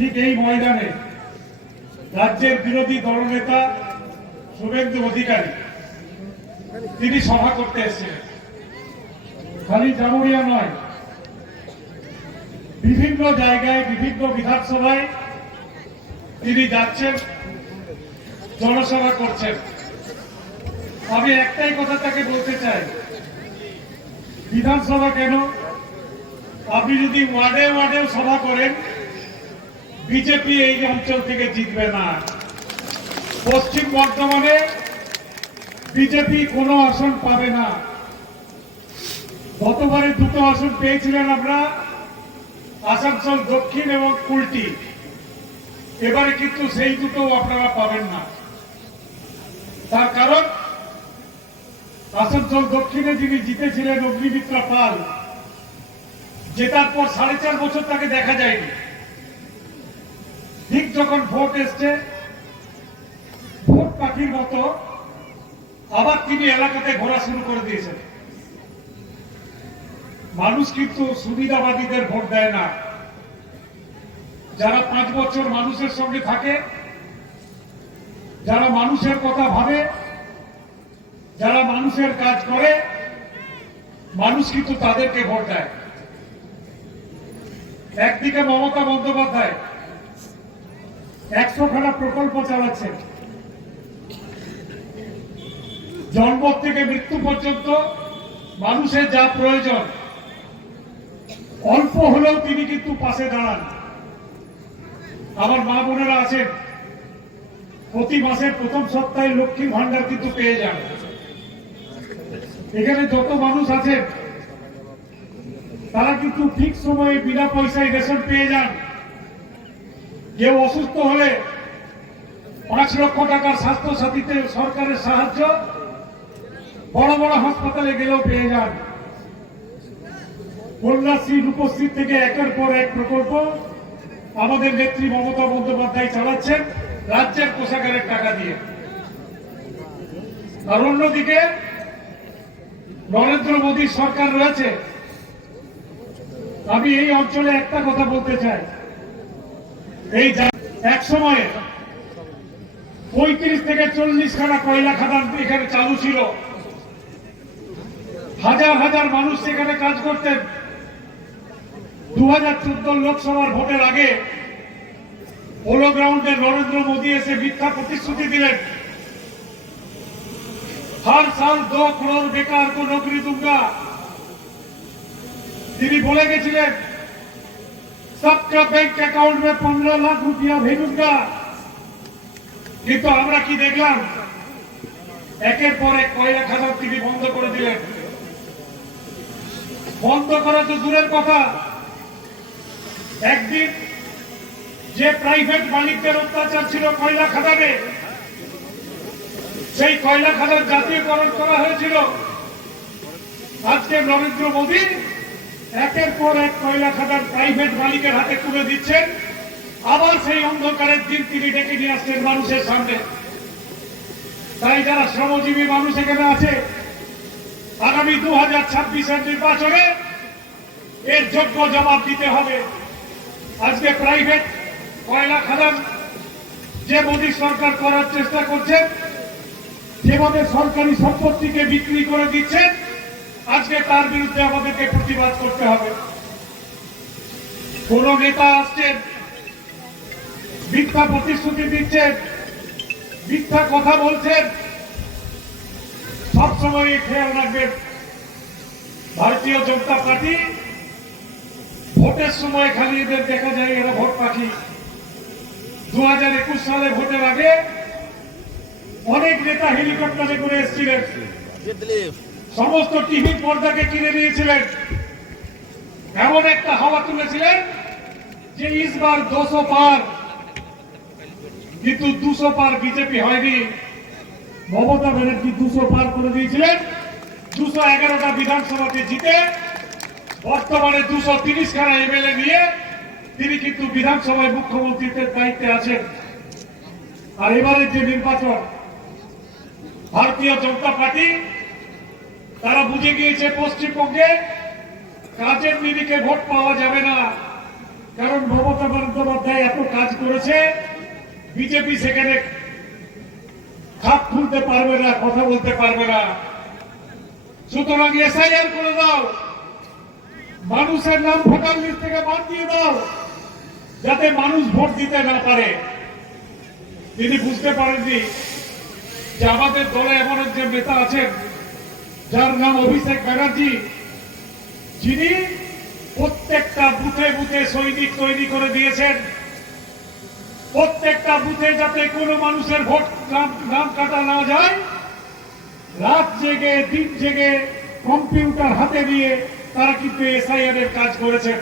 ঠিক এই ময়দানে রাজ্যের বিরোধী দলনেতা শুভেন্দু অধিকারী তিনি সভা করতে এসেছিলেন। খালি জামুরিয়া নয়, বিভিন্ন জায়গায় বিভিন্ন বিধানসভায় তিনি যাচ্ছেন, জনসভা করছেন। আমি একটাই কথা তাকে বলতে চাই, বিধানসভা কেন, আপনি যদি ওয়ার্ডে ওয়ার্ডেও সভা করেন, বিজেপি এই অঞ্চল থেকে জিতবে না। পশ্চিম বর্ধমানে বিজেপি কোনো আসন পাবে না। গতবারে দুটো আসন পেয়েছিলেন আমরা, আসানসোল দক্ষিণ এবং কুলটি। এবারে কিন্তু সেই দুটো আপনারা পাবেন না। তার কারণ আসানসোল দক্ষিণে যিনি জিতেছিলেন অগ্নিমিত্রা পাল, জেতার পর 4.5 বছর তাকে দেখা যায়নি। ঠিক যখন ভোট এসছে, ভোট পাখির মতো আবার তিনি এলাকাতে ঘোরা শুরু করে দিয়েছেন। মানুষ কিন্তু সুবিধাবাদীদের ভোট দেয় না। যারা 5 বছর মানুষের সঙ্গে থাকে, যারা মানুষের কথা ভাবে, যারা মানুষের কাজ করে, মানুষ কিন্তু তাদেরকে ভোট দেয়। একদিকে মমতা বন্দ্যোপাধ্যায় 100খানা প্রকল্প চালাচ্ছেন, জন্ম থেকে মৃত্যু পর্যন্ত মানুষের যা প্রয়োজন অল্প হলেও তিনি কিন্তু পাশে দাঁড়ান। আমার মা বোনেরা আছেন, প্রতি মাসের প্রথম সপ্তাহে লক্ষ্মীর ভান্ডার কিন্তু পেয়ে যান। এখানে যত মানুষ আছেন তারা কিন্তু ঠিক সময়ে বিনা পয়সায় রেশন পেয়ে যান। কেউ অসুস্থ হলে 5 লক্ষ টাকার স্বাস্থ্য সাথীতে সরকারের সাহায্য বড় বড় হাসপাতালে গেলেও পেয়ে যান। কন্যাশ্রী রূপশ্রী থেকে একের পর এক প্রকল্প আমাদের নেত্রী মমতা বন্দ্যোপাধ্যায় চালাচ্ছেন রাজ্যের কোষাগারের টাকা দিয়ে। আর অন্যদিকে নরেন্দ্র মোদীর সরকার রয়েছে। আমি এই অঞ্চলে একটা কথা বলতে চাই, এই এক সময়ে 35 থেকে 40খানা কয়লা খাদান এখানে চালু ছিল। হাজার হাজার মানুষ সেখানে কাজ করতেন। 2014 লোকসভার ভোটের আগে পোলো গ্রাউন্ডে নরেন্দ্র মোদী এসে মিথ্যা প্রতিশ্রুতি দিলেন, हर साल 2 करोड़ बेकार को नौकरी दूंगा। তিনি বলে গেছিলেন सबका बैंक अकाउंट में 15 लाख रुपया भेजूंगा। কিন্তু আমরা কি দেখলাম, একের পর এক কয়লা খাদান তিনি বন্ধ করে দিলেন। বন্ধ করা তো দূরের কথা, একদিন যে প্রাইভেট মালিকদের অত্যাচার ছিল কয়লা খাদানে, সেই কয়লা খাদান জাতীয়করণ করা হয়েছিল। আজকে নরেন্দ্র মোদী একের পর এক কয়লা খাদান প্রাইভেট মালিকের হাতে তুলে দিচ্ছেন। আবার সেই অন্ধকারের দিন তিনি ডেকে নিয়ে আসছেন মানুষের সামনে। তাই যারা শ্রমজীবী মানুষ এখানে আছে, আগামী 2026-এর নির্বাচনে এর যোগ্য জবাব দিতে হবে। আজকে প্রাইভেট কয়লা খাদান যে মোদী সরকার করার চেষ্টা করছেন, যেভাবে সরকারি সম্পত্তিকে বিক্রি করে দিচ্ছেন, আজকে তার বিরুদ্ধে আমাদেরকে প্রতিবাদ করতে হবে। কোন নেতা আসছেন, মিথ্যা প্রতিশ্রুতি দিচ্ছেন, মিথ্যা কথা বলছেন, সবসময় খেয়াল রাখবেন ভারতীয় জনতা পার্টি ভোটের সময় খালি এদের দেখা যায় এরা ভোট পাখি। 2021 সালে ভোটের আগে অনেক নেতা হেলিকপ্টারে করে এসেছিলেন, সমস্ত টিভি পর্দাকে কিনে নিয়েছিলেন, এমন একটা হাওয়া তুলেছিলেন যে ইসবার 200 পার। কিন্তু 200 পার বিজেপি হয়নি, মমতা ব্যানার্জি 200 পার করে দিয়েছিলেন। 211টা বিধানসভাতে জিতে বর্তমানে 230খানা এমএলএ নিয়ে তিনি কিন্তু বিধানসভায় মুখ্যমন্ত্রীর দায়িত্বে আছেন। আর এবারের যে নির্বাচন, ভারতীয় জনতা পার্টি তারা বুঝে গিয়েছে পশ্চিমবঙ্গে কাজের নিরিখে ভোট পাওয়া যাবে না। কারণ মমতা বন্দ্যোপাধ্যায় এত কাজ করেছে, বিজেপি সেখানে খাপ খুলতে পারবে না, কথা বলতে পারবে না। সুতরাং এসআইআর করে দাও, মানুষের নাম ভোটার লিস্ট থেকে বাদ দিয়ে দাও, যাতে মানুষ ভোট দিতে না পারে। তিনি বুঝতে পারেননি যে আমাদের দলে এমন একজন নেতা আছেন যার নাম অভিষেক ব্যানার্জি, যিনি প্রত্যেকটা বুথে বুথে সৈনিক তৈরি করে দিয়েছেন। প্রত্যেকটা বুথে যাতে কোনো মানুষের ভোট নাম কাটা না যায়, রাত জেগে দিন জেগে কম্পিউটার হাতে নিয়ে তারা কিন্তু এসআইআর এর কাজ করেছেন।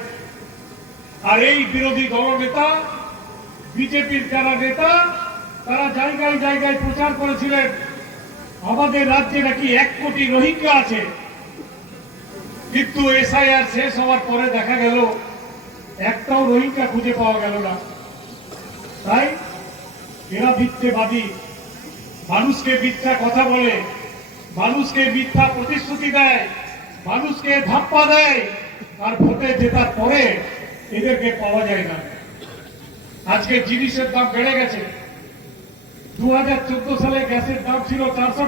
আর এই বিরোধী দলনেতা, বিজেপির যারা নেতা, তারা জায়গায় জায়গায় প্রচার করেছিলেন আমাদের রাজ্যে নাকি 1 কোটি রোহিঙ্গা আছে। কিন্তু এসআইআর শেষ হওয়ার পরে দেখা গেল একটাও রোহিঙ্গা খুঁজে পাওয়া গেল না। তাই এরা মিথ্যেবাদী, মানুষকে মিথ্যা কথা বলে, মানুষকে মিথ্যা প্রতিশ্রুতি দেয়, মানুষকে ধাপ্পা দেয়, আর ভোটে জেতার পরে এদেরকে পাওয়া যায় না। আজকে জিনিসের দাম বেড়ে গেছে। 2014 সালে গ্যাসের দাম ছিল 400 টাকা।